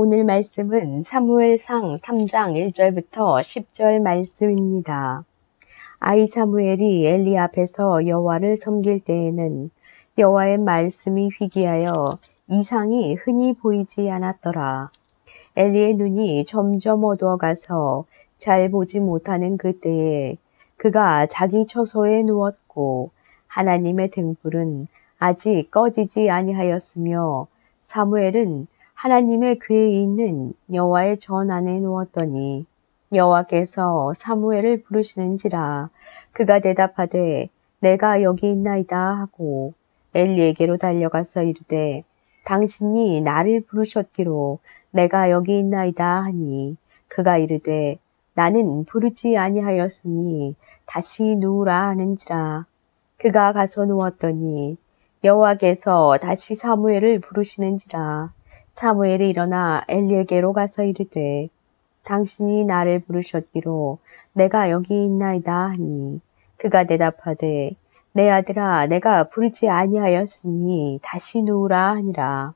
오늘 말씀은 사무엘상 3장 1절부터 10절 말씀입니다. 아이 사무엘이 엘리 앞에서 여호와를 섬길 때에는 여호와의 말씀이 희귀하여 이상이 흔히 보이지 않았더라. 엘리의 눈이 점점 어두워가서 잘 보지 못하는 그때에 그가 자기 처소에 누웠고 하나님의 등불은 아직 꺼지지 아니하였으며 사무엘은 하나님의 궤에 있는 여호와의 전 안에 누웠더니 여호와께서 사무엘을 부르시는지라 그가 대답하되 내가 여기 있나이다 하고 엘리에게로 달려가서 이르되 당신이 나를 부르셨기로 내가 여기 있나이다 하니 그가 이르되 나는 부르지 아니하였으니 다시 누우라 하는지라. 그가 가서 누웠더니 여호와께서 다시 사무엘을 부르시는지라. 사무엘이 일어나 엘리에게로 가서 이르되 당신이 나를 부르셨기로 내가 여기 있나이다 하니 그가 대답하되 내 아들아 내가 부르지 아니하였으니 다시 누우라 하니라.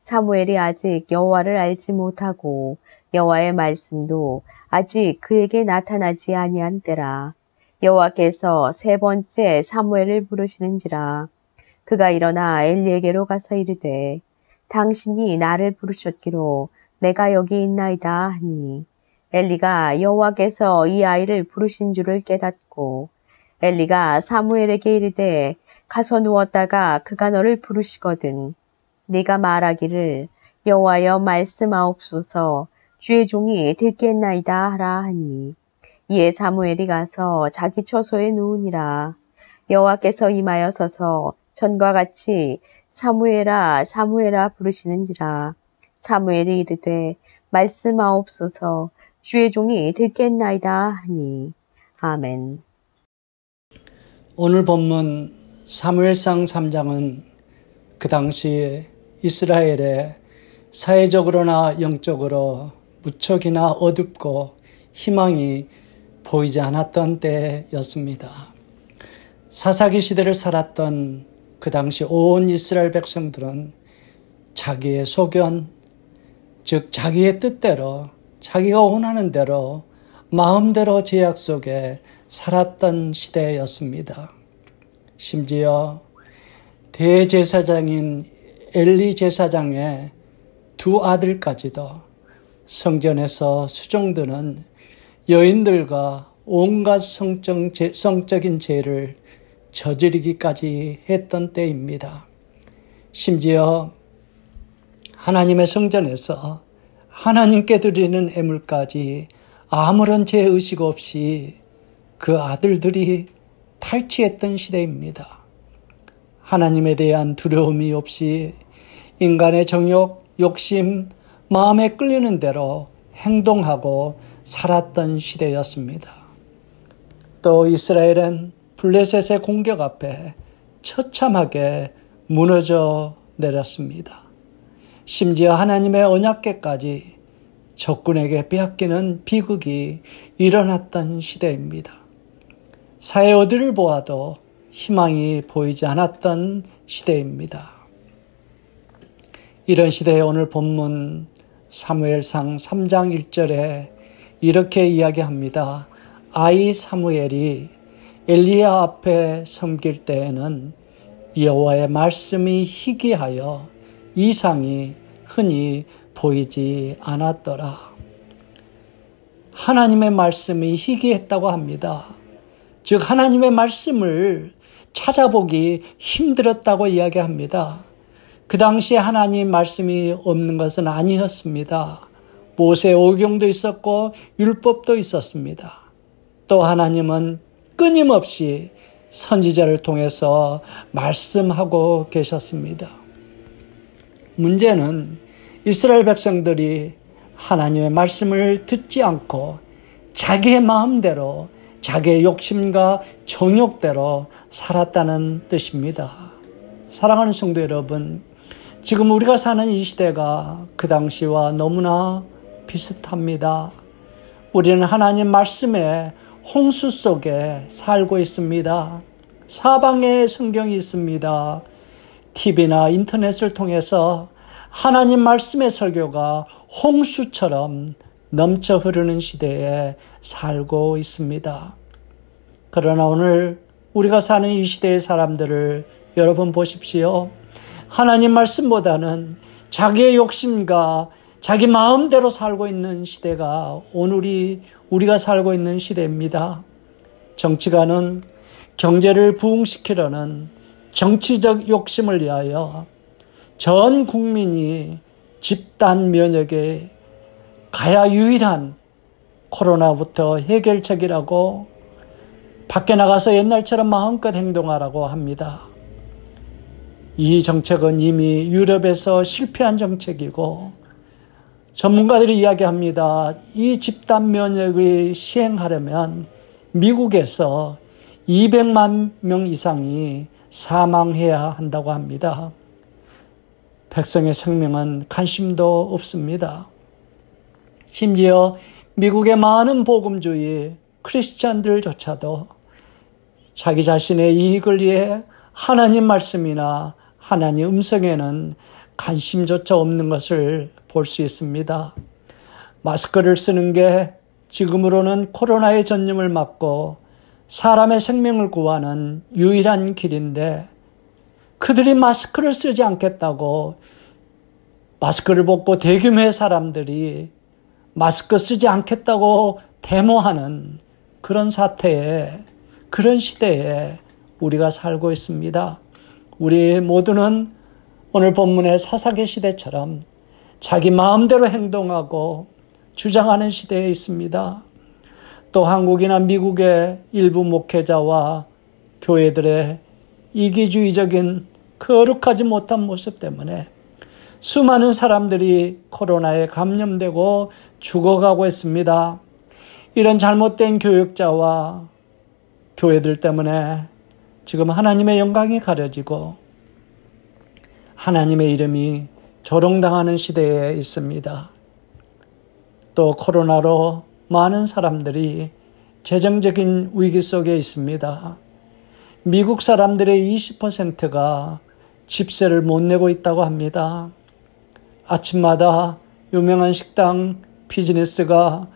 사무엘이 아직 여호와를 알지 못하고 여호와의 말씀도 아직 그에게 나타나지 아니한 때라. 여호와께서 세 번째 사무엘을 부르시는지라. 그가 일어나 엘리에게로 가서 이르되 당신이 나를 부르셨기로 내가 여기 있나이다 하니 엘리가 여호와께서 이 아이를 부르신 줄을 깨닫고 엘리가 사무엘에게 이르되 가서 누웠다가 그가 너를 부르시거든 네가 말하기를 여호와여 말씀하옵소서 주의 종이 듣겠나이다 하라 하니 이에 사무엘이 가서 자기 처소에 누우니라. 여호와께서 임하여 서서 전과 같이 사무엘아 사무엘아 부르시는지라. 사무엘이 이르되 말씀하옵소서 주의 종이 듣겠나이다 하니 아멘. 오늘 본문 사무엘상 3장은 그 당시 이스라엘의 사회적으로나 영적으로 무척이나 어둡고 희망이 보이지 않았던 때였습니다. 사사기 시대를 살았던 그 당시 온 이스라엘 백성들은 자기의 소견, 즉 자기의 뜻대로 자기가 원하는 대로 마음대로 제약 속에 살았던 시대였습니다. 심지어 대제사장인 엘리 제사장의 두 아들까지도 성전에서 수종드는 여인들과 온갖 성적인 죄를 저지르기까지 했던 때입니다. 심지어 하나님의 성전에서 하나님께 드리는 애물까지 아무런 죄의식 없이 그 아들들이 탈취했던 시대입니다. 하나님에 대한 두려움이 없이 인간의 정욕, 욕심, 마음에 끌리는 대로 행동하고 살았던 시대였습니다. 또 이스라엘은 블레셋의 공격 앞에 처참하게 무너져 내렸습니다. 심지어 하나님의 언약궤까지 적군에게 빼앗기는 비극이 일어났던 시대입니다. 사회 어디를 보아도 희망이 보이지 않았던 시대입니다. 이런 시대에 오늘 본문 사무엘상 3장 1절에 이렇게 이야기합니다. 아이 사무엘이 엘리야 앞에 섬길 때에는 여호와의 말씀이 희귀하여 이상이 흔히 보이지 않았더라. 하나님의 말씀이 희귀했다고 합니다. 즉 하나님의 말씀을 찾아보기 힘들었다고 이야기합니다. 그 당시에 하나님 말씀이 없는 것은 아니었습니다. 모세 오경도 있었고 율법도 있었습니다. 또 하나님은 끊임없이 선지자를 통해서 말씀하고 계셨습니다. 문제는 이스라엘 백성들이 하나님의 말씀을 듣지 않고 자기의 마음대로 자기의 욕심과 정욕대로 살았다는 뜻입니다. 사랑하는 성도 여러분, 지금 우리가 사는 이 시대가 그 당시와 너무나 비슷합니다. 우리는 하나님 말씀의 홍수 속에 살고 있습니다. 사방에 성경이 있습니다. TV나 인터넷을 통해서 하나님 말씀의 설교가 홍수처럼 넘쳐 흐르는 시대에 살고 있습니다. 그러나 오늘 우리가 사는 이 시대의 사람들을 여러분 보십시오. 하나님 말씀보다는 자기의 욕심과 자기 마음대로 살고 있는 시대가 오늘이 우리가 살고 있는 시대입니다. 정치가는 경제를 부흥시키려는 정치적 욕심을 위하여 전 국민이 집단 면역에 가야 유일한 코로나부터 해결책이라고 밖에 나가서 옛날처럼 마음껏 행동하라고 합니다. 이 정책은 이미 유럽에서 실패한 정책이고 전문가들이 이야기합니다. 이 집단 면역을 시행하려면 미국에서 200만 명 이상이 사망해야 한다고 합니다. 백성의 생명은 관심도 없습니다. 심지어 미국의 많은 복음주의 크리스찬들조차도 자기 자신의 이익을 위해 하나님 말씀이나 하나님 음성에는 관심조차 없는 것을 볼 수 있습니다. 마스크를 쓰는 게 지금으로는 코로나의 전염을 막고 사람의 생명을 구하는 유일한 길인데 그들이 마스크를 쓰지 않겠다고 마스크를 벗고 대규모의 사람들이 마스크 쓰지 않겠다고 데모하는 그런 사태에, 그런 시대에 우리가 살고 있습니다. 우리 모두는 오늘 본문의 사사기 시대처럼 자기 마음대로 행동하고 주장하는 시대에 있습니다. 또 한국이나 미국의 일부 목회자와 교회들의 이기주의적인 거룩하지 못한 모습 때문에 수많은 사람들이 코로나에 감염되고 죽어가고 있습니다. 이런 잘못된 교육자와 교회들 때문에 지금 하나님의 영광이 가려지고 하나님의 이름이 조롱당하는 시대에 있습니다. 또 코로나로 많은 사람들이 재정적인 위기 속에 있습니다. 미국 사람들의 20%가 집세를 못 내고 있다고 합니다. 아침마다 유명한 식당 비즈니스가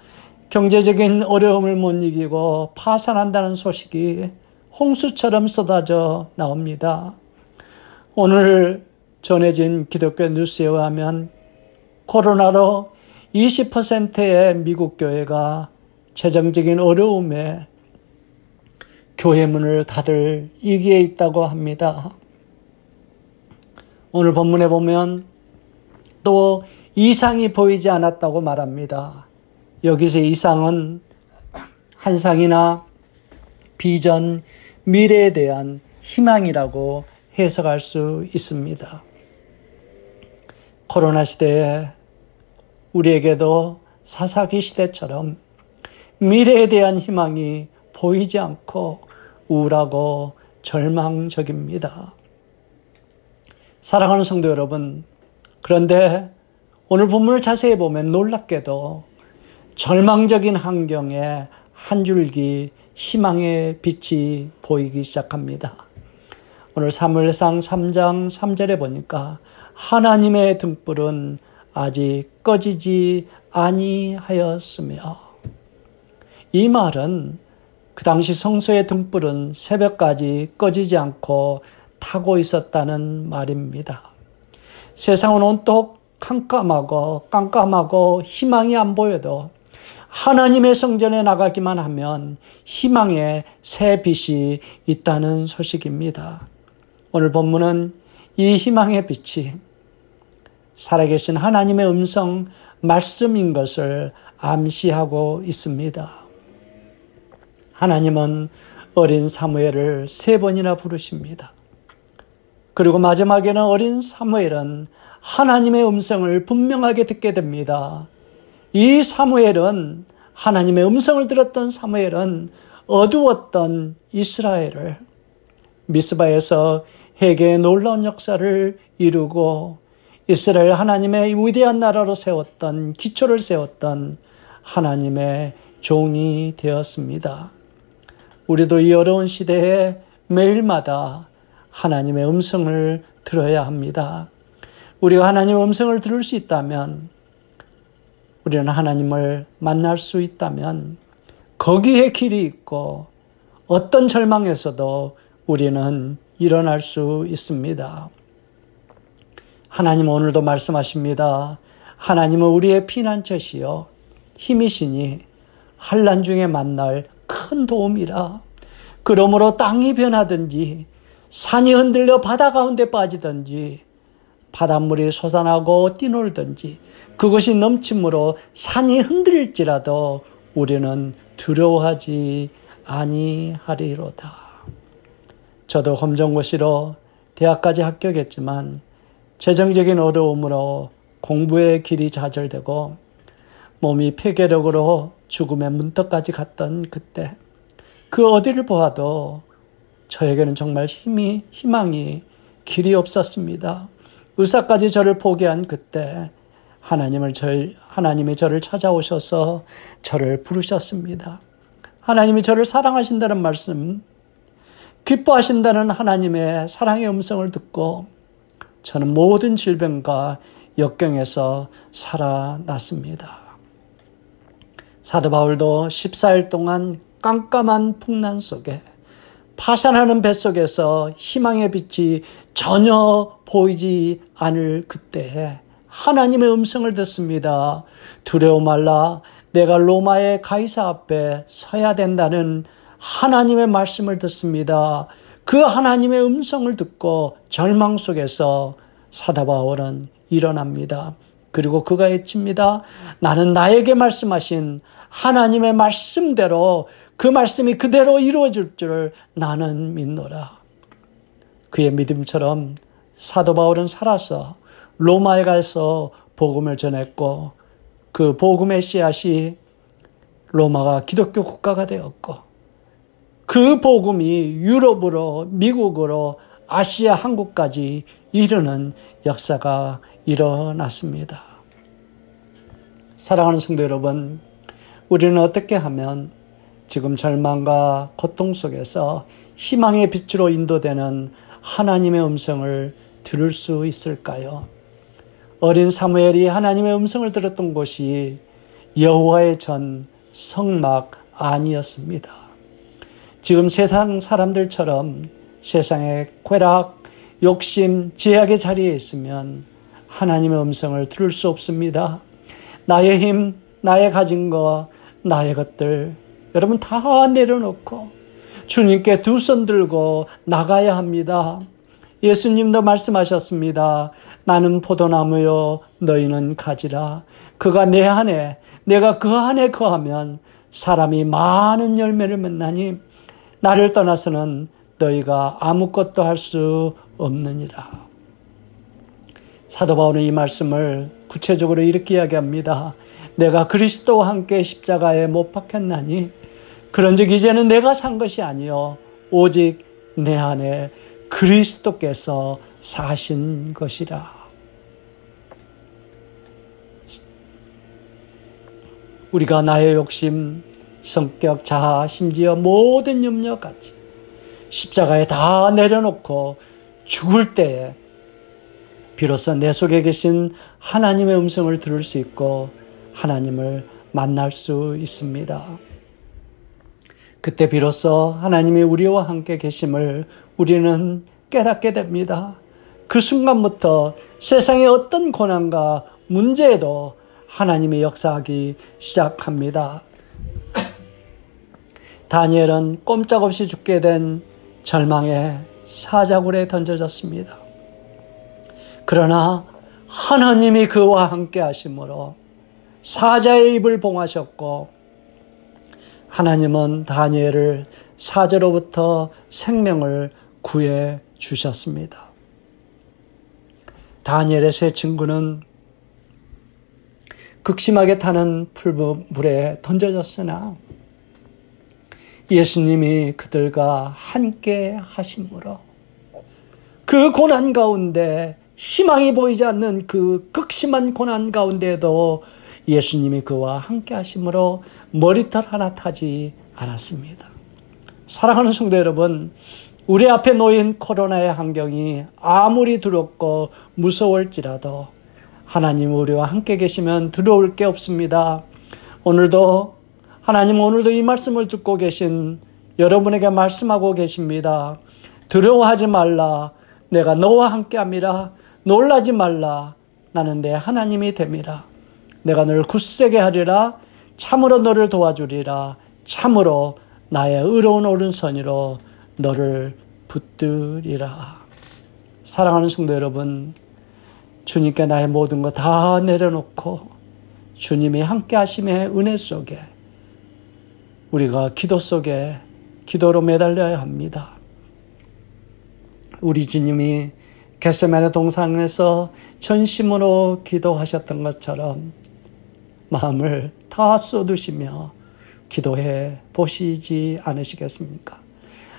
경제적인 어려움을 못 이기고 파산한다는 소식이 홍수처럼 쏟아져 나옵니다. 오늘 전해진 기독교 뉴스에 의하면 코로나로 20%의 미국 교회가 재정적인 어려움에 교회 문을 닫을 위기에 있다고 합니다. 오늘 본문에 보면 또 이상이 보이지 않았다고 말합니다. 여기서 이상은 환상이나 비전, 미래에 대한 희망이라고 해석할 수 있습니다. 코로나 시대에 우리에게도 사사기 시대처럼 미래에 대한 희망이 보이지 않고 우울하고 절망적입니다. 사랑하는 성도 여러분, 그런데 오늘 본문을 자세히 보면 놀랍게도 절망적인 환경에 한 줄기 희망의 빛이 보이기 시작합니다. 오늘 사무엘상 3장 3절에 보니까 하나님의 등불은 아직 꺼지지 아니하였으며, 이 말은 그 당시 성소의 등불은 새벽까지 꺼지지 않고 타고 있었다는 말입니다. 세상은 온통 깜깜하고 희망이 안 보여도 하나님의 성전에 나가기만 하면 희망의 새 빛이 있다는 소식입니다. 오늘 본문은 이 희망의 빛이 살아계신 하나님의 음성 말씀인 것을 암시하고 있습니다. 하나님은 어린 사무엘을 3번이나 부르십니다. 그리고 마지막에는 어린 사무엘은 하나님의 음성을 분명하게 듣게 됩니다. 이 사무엘은, 하나님의 음성을 들었던 사무엘은 어두웠던 이스라엘을 미스바에서 회개의 놀라운 역사를 이루고 이스라엘 하나님의 위대한 나라로 세웠던, 기초를 세웠던 하나님의 종이 되었습니다. 우리도 이 어려운 시대에 매일마다 하나님의 음성을 들어야 합니다. 우리가 하나님의 음성을 들을 수 있다면, 우리는 하나님을 만날 수 있다면 거기에 길이 있고 어떤 절망에서도 우리는 일어날 수 있습니다. 하나님 오늘도 말씀하십니다. 하나님은 우리의 피난처시요 힘이시니 환난 중에 만날 큰 도움이라. 그러므로 땅이 변하든지 산이 흔들려 바다 가운데 빠지든지 바닷물이 솟아나고 뛰놀든지 그것이 넘침으로 산이 흔들릴지라도 우리는 두려워하지 아니하리로다. 저도 검정고시로 대학까지 합격했지만 재정적인 어려움으로 공부의 길이 좌절되고 몸이 폐결핵으로 죽음의 문턱까지 갔던 그때, 그 어디를 보아도 저에게는 정말 희망이 길이 없었습니다. 의사까지 저를 포기한 그때 하나님이 저를 찾아오셔서 저를 부르셨습니다. 하나님이 저를 사랑하신다는 말씀, 기뻐하신다는 하나님의 사랑의 음성을 듣고 저는 모든 질병과 역경에서 살아났습니다. 사도 바울도 14일 동안 깜깜한 풍랑 속에 파산하는 뱃속에서 희망의 빛이 전혀 보이지 않을 그때에 하나님의 음성을 듣습니다. 두려워 말라, 내가 로마의 가이사 앞에 서야 된다는 하나님의 말씀을 듣습니다. 그 하나님의 음성을 듣고 절망 속에서 사도 바울은 일어납니다. 그리고 그가 외칩니다. 나는 나에게 말씀하신 하나님의 말씀대로 그 말씀이 그대로 이루어질 줄 나는 믿노라. 그의 믿음처럼 사도 바울은 살아서 로마에 가서 복음을 전했고 그 복음의 씨앗이 로마가 기독교 국가가 되었고 그 복음이 유럽으로 미국으로 아시아 한국까지 이르는 역사가 일어났습니다. 사랑하는 성도 여러분, 우리는 어떻게 하면 지금 절망과 고통 속에서 희망의 빛으로 인도되는 하나님의 음성을 들을 수 있을까요? 어린 사무엘이 하나님의 음성을 들었던 곳이 여호와의 전 성막 안이었습니다. 지금 세상 사람들처럼 세상의 쾌락, 욕심, 제약의 자리에 있으면 하나님의 음성을 들을 수 없습니다. 나의 힘, 나의 가진 것, 나의 것들 여러분 다 내려놓고 주님께 두 손 들고 나가야 합니다. 예수님도 말씀하셨습니다. 나는 포도나무요 너희는 가지라. 그가 내 안에 내가 그 안에 거하면 사람이 많은 열매를 맺나니 나를 떠나서는 너희가 아무것도 할 수 없느니라. 사도 바울은 이 말씀을 구체적으로 이렇게 이야기합니다. 내가 그리스도와 함께 십자가에 못 박혔나니 그런즉 이제는 내가 산 것이 아니요 오직 내 안에 그리스도께서 사신 것이라. 우리가 나의 욕심, 성격, 자아, 심지어 모든 염려까지 십자가에 다 내려놓고 죽을 때에 비로소 내 속에 계신 하나님의 음성을 들을 수 있고 하나님을 만날 수 있습니다. 그때 비로소 하나님이 우리와 함께 계심을 우리는 깨닫게 됩니다. 그 순간부터 세상의 어떤 고난과 문제에도 하나님이 역사하기 시작합니다. 다니엘은 꼼짝없이 죽게 된 절망의 사자굴에 던져졌습니다. 그러나 하나님이 그와 함께 하심으로 사자의 입을 봉하셨고 하나님은 다니엘을 사자로부터 생명을 구해 주셨습니다. 다니엘의 세 친구는 극심하게 타는 풀물에 던져졌으나 예수님이 그들과 함께 하심으로 그 고난 가운데 희망이 보이지 않는 그 극심한 고난 가운데에도 예수님이 그와 함께 하심으로 머리털 하나 타지 않았습니다. 사랑하는 성도 여러분, 우리 앞에 놓인 코로나의 환경이 아무리 두렵고 무서울지라도 하나님 우리와 함께 계시면 두려울 게 없습니다. 하나님 오늘도 이 말씀을 듣고 계신 여러분에게 말씀하고 계십니다. 두려워하지 말라. 내가 너와 함께함이라. 놀라지 말라. 나는 내 하나님이 됨이라. 내가 너를 굳세게 하리라. 참으로 너를 도와주리라. 참으로 나의 의로운 오른손으로 너를 붙들이라. 사랑하는 성도 여러분, 주님께 나의 모든 거 다 내려놓고 주님이 함께 하심의 은혜 속에 우리가 기도 속에 기도로 매달려야 합니다. 우리 주님이 겟세마네 동산에서 전심으로 기도하셨던 것처럼 마음을 다 쏟으시며 기도해 보시지 않으시겠습니까?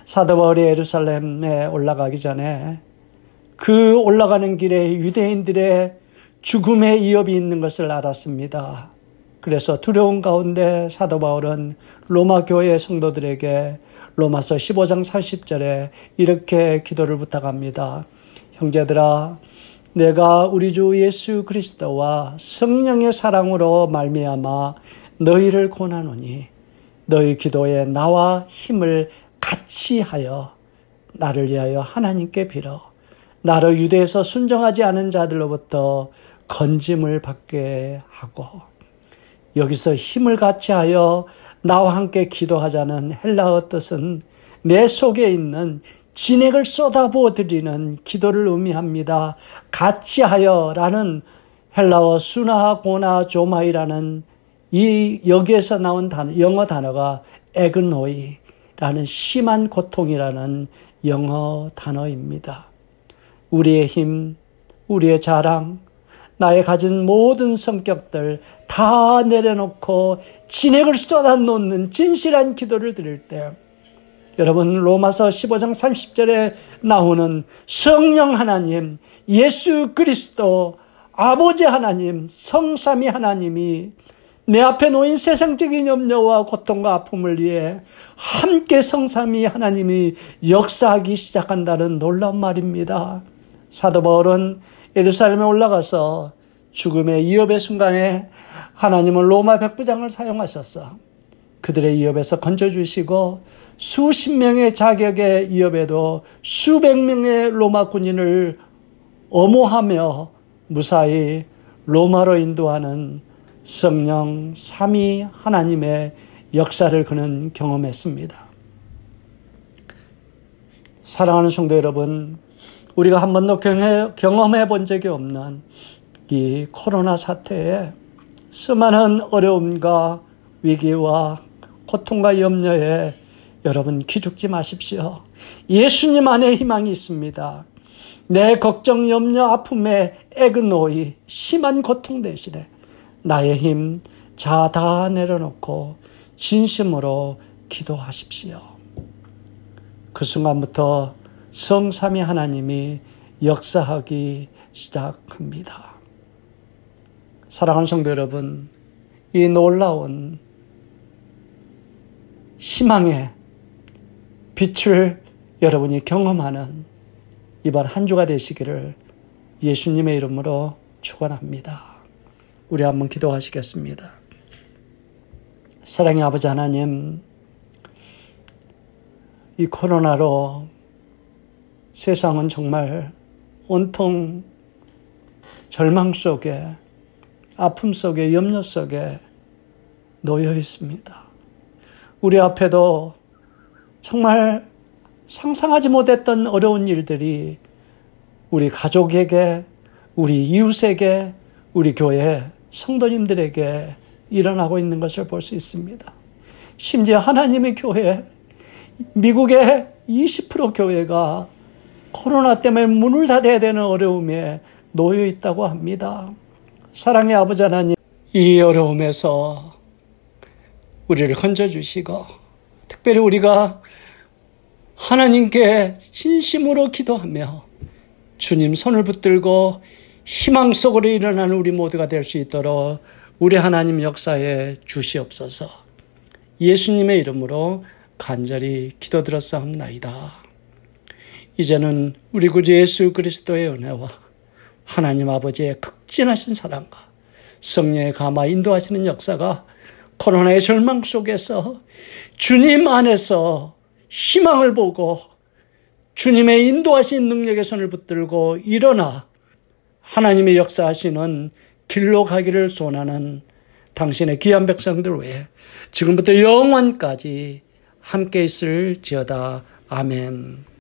사도 바울이 예루살렘에 올라가기 전에 그 올라가는 길에 유대인들의 죽음의 위협이 있는 것을 알았습니다. 그래서 두려운 가운데 사도 바울은 로마 교회 성도들에게 로마서 15장 40절에 이렇게 기도를 부탁합니다. 형제들아, 내가 우리 주 예수 그리스도와 성령의 사랑으로 말미암아 너희를 권하노니 너희 기도에 나와 힘을 같이 하여 나를 위하여 하나님께 빌어 나를 유대에서 순종하지 않은 자들로부터 건짐을 받게 하고, 여기서 힘을 같이 하여 나와 함께 기도하자는 헬라어 뜻은 내 속에 있는 진액을 쏟아부어 드리는 기도를 의미합니다. 같이 하여라는 헬라어 수나 고나 조마이라는 여기에서 나온 영어 단어가 에그노이라는 심한 고통이라는 영어 단어입니다. 우리의 힘, 우리의 자랑, 나의 가진 모든 성격들 다 내려놓고 진액을 쏟아놓는 진실한 기도를 드릴 때, 여러분 로마서 15장 30절에 나오는 성령 하나님, 예수 그리스도, 아버지 하나님, 성삼위 하나님이 내 앞에 놓인 세상적인 염려와 고통과 아픔을 위해 함께 성삼위 하나님이 역사하기 시작한다는 놀라운 말입니다. 사도 바울은 예루살렘에 올라가서 죽음의 위협의 순간에 하나님은 로마 백부장을 사용하셔서 그들의 위협에서 건져주시고 수십 명의 자격의 위협에도 수백 명의 로마 군인을 엄호하며 무사히 로마로 인도하는 성령 삼위 하나님의 역사를 그는 경험했습니다. 사랑하는 성도 여러분, 우리가 한 번도 경험해 본 적이 없는 이 코로나 사태에 수많은 어려움과 위기와 고통과 염려에 여러분 기죽지 마십시오. 예수님 안에 희망이 있습니다. 내 걱정, 염려, 아픔에 에그노이, 심한 고통 대신에 나의 힘, 자 다 내려놓고 진심으로 기도하십시오. 그 순간부터 성삼위 하나님이 역사하기 시작합니다. 사랑하는 성도 여러분, 이 놀라운 희망의 빛을 여러분이 경험하는 이번 한 주가 되시기를 예수님의 이름으로 축원합니다. 우리 한번 기도하시겠습니다. 사랑의 아버지 하나님, 이 코로나로 세상은 정말 온통 절망 속에, 아픔 속에, 염려 속에 놓여 있습니다. 우리 앞에도 정말 상상하지 못했던 어려운 일들이 우리 가족에게, 우리 이웃에게, 우리 교회 성도님들에게 일어나고 있는 것을 볼 수 있습니다. 심지어 하나님의 교회, 미국의 20% 교회가 코로나 때문에 문을 닫아야 되는 어려움에 놓여 있다고 합니다. 사랑의 아버지 하나님, 이 어려움에서 우리를 건져주시고, 특별히 우리가 하나님께 진심으로 기도하며 주님 손을 붙들고 희망 속으로 일어나는 우리 모두가 될 수 있도록 우리 하나님 역사에 주시옵소서. 예수님의 이름으로 간절히 기도드렸사옵나이다. 이제는 우리 구주 예수 그리스도의 은혜와 하나님 아버지의 극진하신 사랑과 성령의 감화 인도하시는 역사가 코로나의 절망 속에서 주님 안에서 희망을 보고 주님의 인도하신 능력의 손을 붙들고 일어나 하나님의 역사하시는 길로 가기를 소원하는 당신의 귀한 백성들 외에 지금부터 영원까지 함께 있을지어다. 아멘.